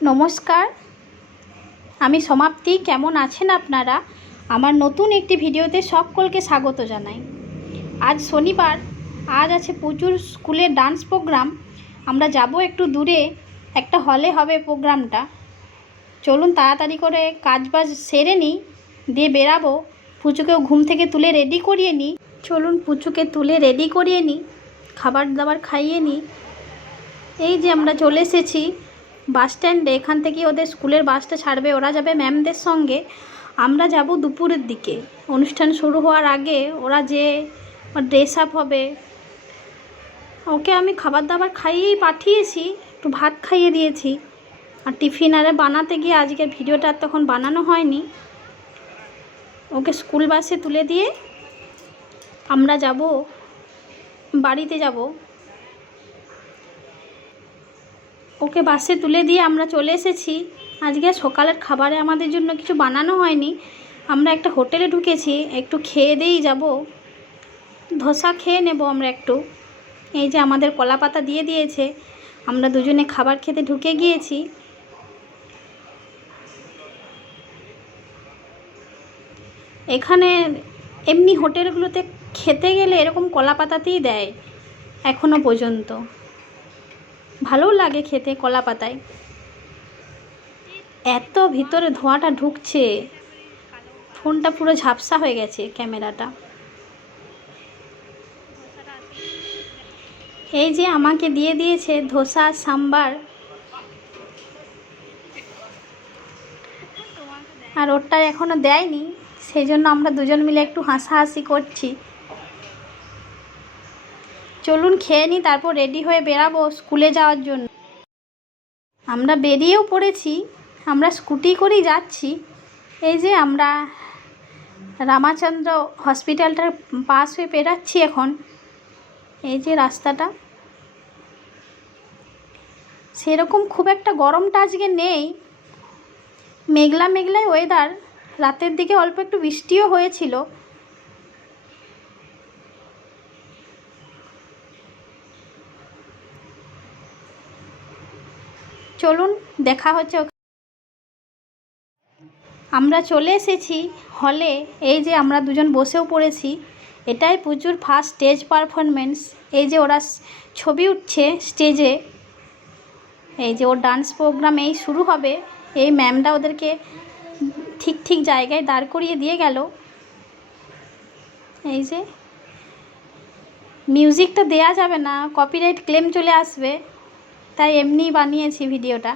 নমস্কার, আমি সমাপ্তি। কেমন আছেন আপনারা? আমার নতুন একটি ভিডিওতে সকলকে স্বাগত জানাই। আজ শনিবার, আজ আছে প্রচুর স্কুলের ডান্স প্রোগ্রাম। আমরা যাব একটু দূরে, একটা হলে হবে প্রোগ্রামটা। চলুন তাড়াতাড়ি করে কাজবাজ সেরে নিই, দিয়ে বেরাবো। পুচুকেও ঘুম থেকে তুলে রেডি করিয়ে নিই। চলুন পুচুকে তুলে রেডি করিয়ে নিই, খাবার দাবার খাইয়ে নিই। এই যে আমরা চলে এসেছি বাস স্ট্যান্ডে। এখান থেকে ওদের স্কুলের বাসটা ছাড়বে, ওরা যাবে ম্যামদের সঙ্গে। আমরা যাব দুপুরের দিকে, অনুষ্ঠান শুরু হওয়ার আগে। ওরা যে ড্রেস আপ হবে, ওকে আমি খাবার দাবার খাইয়েই পাঠিয়েছি, একটু ভাত খাইয়ে দিয়েছি। আর টিফিন আরে বানাতে গিয়ে আজকে ভিডিওটা তখন বানানো হয়নি। ওকে স্কুল বাসে তুলে দিয়ে আমরা যাব, বাড়িতে যাব। ওকে বাসে তুলে দিয়ে আমরা চলে এসেছি। আজকে সকালের খাবারে আমাদের জন্য কিছু বানানো হয়নি, আমরা একটা হোটেলে ঢুকেছি, একটু খেয়ে দিয়েই যাব। ধোসা খেয়ে নেব আমরা একটু। এই যে আমাদের কলা পাতা দিয়ে দিয়েছে, আমরা দুজনে খাবার খেতে ঢুকে গিয়েছি। এখানে এমনি হোটেলগুলোতে খেতে গেলে এরকম কলা পাতাতেই দেয়, এখনও পর্যন্ত ভালোও লাগে খেতে কলা পাতায়। এত ভিতরে ধোঁয়াটা ঢুকছে, ফোনটা পুরো ঝাপসা হয়ে গেছে ক্যামেরাটা। এই যে আমাকে দিয়ে দিয়েছে ধোসা সাম্বার, আর ওরটা এখনও দেয়নি, সেই জন্য আমরা দুজন মিলে একটু হাসাহাসি করছি। চলুন খেয়ে নিই, তারপর রেডি হয়ে বেরাবো স্কুলে যাওয়ার জন্য। আমরা বেরিয়েও পড়েছি, আমরা স্কুটি করেই যাচ্ছি। এই যে আমরা রামাচন্দ্র হসপিটালটার পাশ হয়ে পেরাচ্ছি এখন। এই যে রাস্তাটা, সেরকম খুব একটা গরমটা আজকে নেই, মেঘলা মেঘলাই ওয়েদার। রাতের দিকে অল্প একটু বৃষ্টিও হয়েছিল। চলুন দেখা হচ্ছে। আমরা চলে এসেছি হলে। এই যে আমরা দুজন বসেও পড়েছি। এটাই পুজোর ফার্স্ট স্টেজ পারফরমেন্স। এই যে ওরা ছবি উঠছে স্টেজে, এই যে ওর ডান্স প্রোগ্রাম এই শুরু হবে। এই ম্যামটা ওদেরকে ঠিক ঠিক জায়গায় দাঁড় করিয়ে দিয়ে গেল। এই যে মিউজিকটা দেয়া যাবে না, কপিরাইট ক্লেম চলে আসবে, তাই এমনিই বানিয়েছি ভিডিওটা।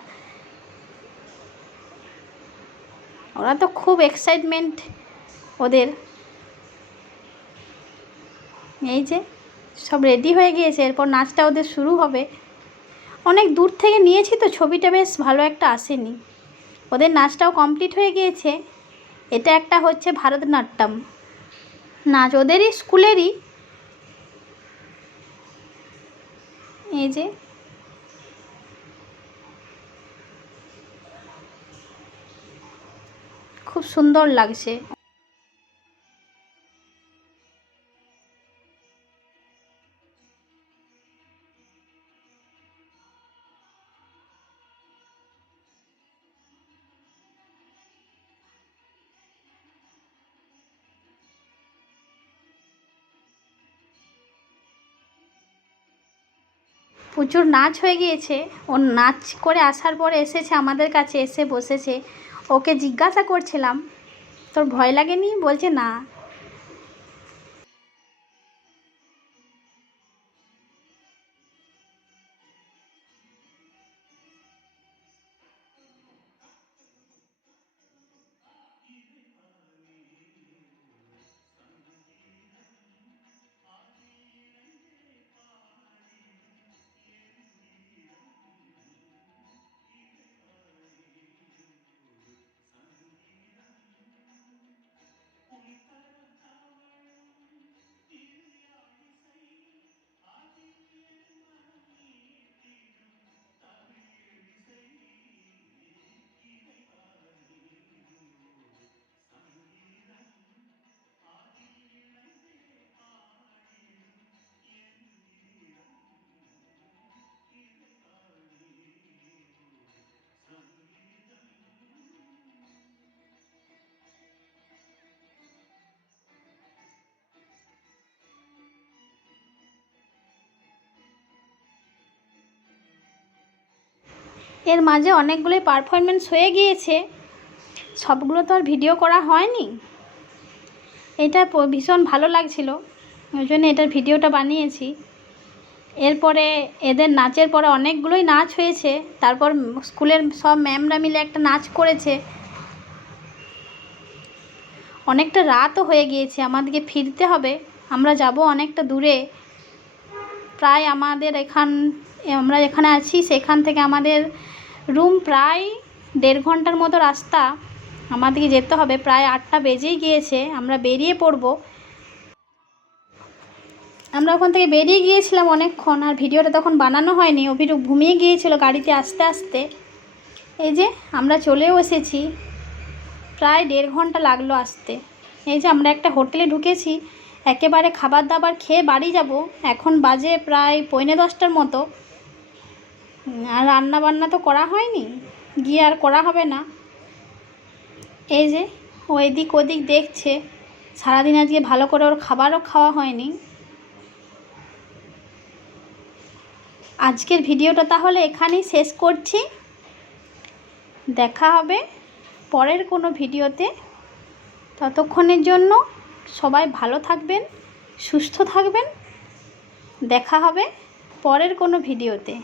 ওরা তো খুব এক্সাইটমেন্ট ওদের। এই যে সব রেডি হয়ে গিয়েছে, এরপর নাচটা ওদের শুরু হবে। অনেক দূর থেকে নিয়েছি তো ছবিটা বেশ ভালো একটা আসেনি। ওদের নাচটাও কমপ্লিট হয়ে গিয়েছে। এটা একটা হচ্ছে ভারতনাট্যম নাচ, ওদেরই স্কুলেরই। এই যে খুব সুন্দর লাগছে। প্রচুর নাচ হয়ে গিয়েছে। ও নাচ করে আসার পরে এসেছে আমাদের কাছে, এসে বসেছে। ওকে জিজ্ঞাসা করছিলাম, তোর ভয় লাগেনি? বলছে না। এর মাঝে অনেকগুলোই পারফরমেন্স হয়ে গিয়েছে, সবগুলো তো আর ভিডিও করা হয়নি। এটা ভীষণ ভালো লাগছিল, ওই জন্য এটার ভিডিওটা বানিয়েছি। এরপরে এদের নাচের পরে অনেকগুলোই নাচ হয়েছে, তারপর স্কুলের সব ম্যামরা মিলে একটা নাচ করেছে। অনেকটা রাতও হয়ে গিয়েছে, আমাদেরকে ফিরতে হবে। আমরা যাব অনেকটা দূরে, প্রায় আমাদের আমরা এখানে আছি সেখান থেকে আমাদের রুম প্রায় 1.5 ঘন্টার মতো রাস্তা। আমাদেরকে যেতে হবে, প্রায় 8টা বেজেই গিয়েছে, আমরা বেরিয়ে পড়ব। আমরা ওখান থেকে বেরিয়ে গিয়েছিলাম অনেকক্ষণ, আর ভিডিওটা তখন বানানো হয়নি, অভিরূপ ঘুমিয়ে গিয়েছিল গাড়িতে আসতে আসতে। এই যে আমরা চলেও এসেছি, প্রায় 1.5 ঘন্টা লাগলো আসতে। এই যে আমরা একটা হোটেলে ঢুকেছি, একেবারে খাবার দাবার খেয়ে বাড়ি যাব। এখন বাজে প্রায় 9:45টার মতো, আর রান্না বান্না তো করা হয়নি, গিয়ে আর করা হবে না। এই যে ও এদিক ওদিক দেখছে, সারাদিন আজকে ভালো করে ওর খাবারও খাওয়া হয়নি। আজকের ভিডিওটা তাহলে এখানেই শেষ করছি, দেখা হবে পরের কোনো ভিডিওতে। ততক্ষণের জন্য সবাই ভালো থাকবেন, সুস্থ থাকবেন। দেখা হবে পরের কোনো ভিডিওতে।